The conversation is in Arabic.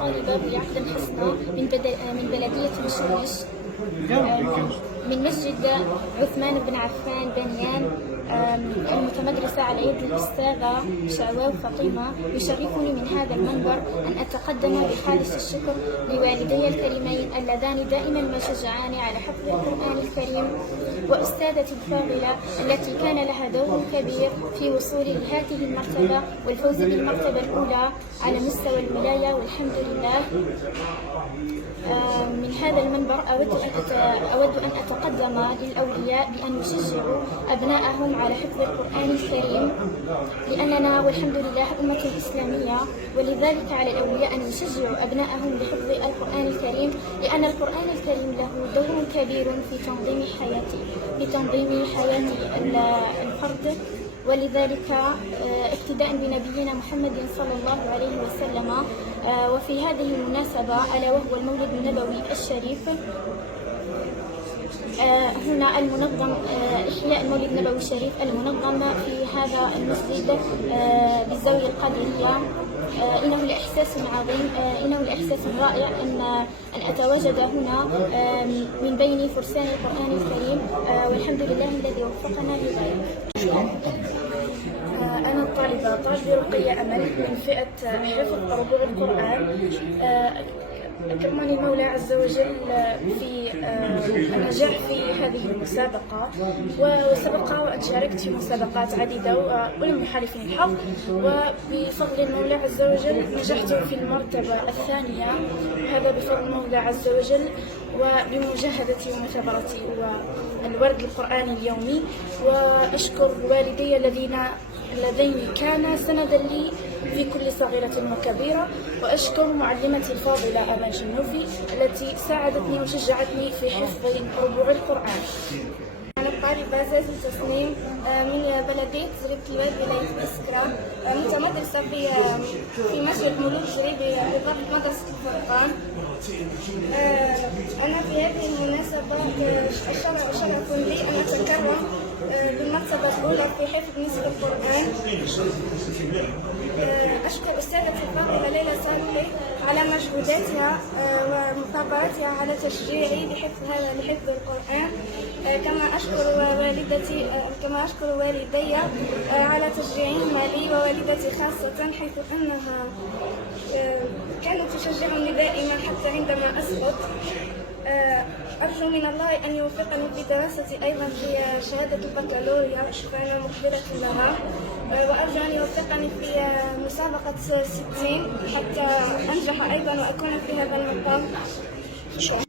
طالبة بعقد حصنة من بلدية مشمش من مسجد عثمان بن عفان بنيان، المتمدرسة على يد الأستاذة شعواء فاطمة. يشرفني من هذا المنبر أن أتقدم بخالص الشكر لوالدي الكريمين اللذان دائما ما شجعاني على حفظ القرآن الكريم، وأستاذتي الفاضلة التي كان لها دور كبير في وصولي لهذه المرتبة والفوز بالمرتبة الأولى على مستوى الولاية، والحمد لله. من هذا المنبر أود أن أتقدم للأولياء بأن يشجعوا أبنائهم على حفظ القرآن الكريم، لأننا والحمد لله أمة إسلامية، ولذلك على الأولياء أن يشجعوا أبنائهم لحفظ القرآن الكريم، لأن القرآن الكريم له دور كبير في تنظيم حياة الفرد. ولذلك اقتداء بنبينا محمد صلى الله عليه وسلم، وفي هذه المناسبة ألا وهو المولد النبوي الشريف، هنا المنظم إحياء المولد النبوي الشريف المنظم في هذا المسجد بالزاوية القادرية. إنه لإحساس عظيم، إنه لإحساس رائع أن أتواجد هنا من بين فرسان القرآن الكريم، والحمد لله الذي وفقنا لذلك. أنا طالبة رقية أمل من فئة حفظ ربوع القرآن. أكرمني المولى عز وجل في النجاح في هذه المسابقة، وسبق وأن شاركت في مسابقات عديدة ولم يحالفني الحظ، وبفضل المولى عز وجل نجحت في المرتبة الثانية، وهذا بفضل المولى عز وجل وبمجاهدتي ومثابرتي والورد القرآني اليومي. وأشكر والدي الذين كان سندا لي في كل صغيرة وكبيرة، وأشكر معلمتي الفاضلة أمال جنوفي التي ساعدتني وشجعتني في حفظ ربوع القرآن. أنا طالبة زازل تسنيم من بلدية زريبة الواد ولاية إسكرا، متمدرسة في مسجد مولود جريبي بضبط مدرسة الفرقان. أنا في هذه المناسبة شرف لي أن أتكرم بالمرتبة الأولى في حفظ نصف القرآن. أشكر أستاذتي الفاضلة ليلى صالحي على مجهوداتها ومثابرتها على تشجيعي لحفظ القرآن. كما أشكر والدي على تشجيعهما لي، ووالدتي خاصة حيث أنها كانت تشجعني دائما حتى عندما أسقط. أرجو من الله أن يوفقني في دراستي أيضا في شهادة البكالوريا، فأنا مقبلة لها، وأرجو أن يوفقني في مسابقة 60 حتى أنجح أيضا وأكون في هذا المقام.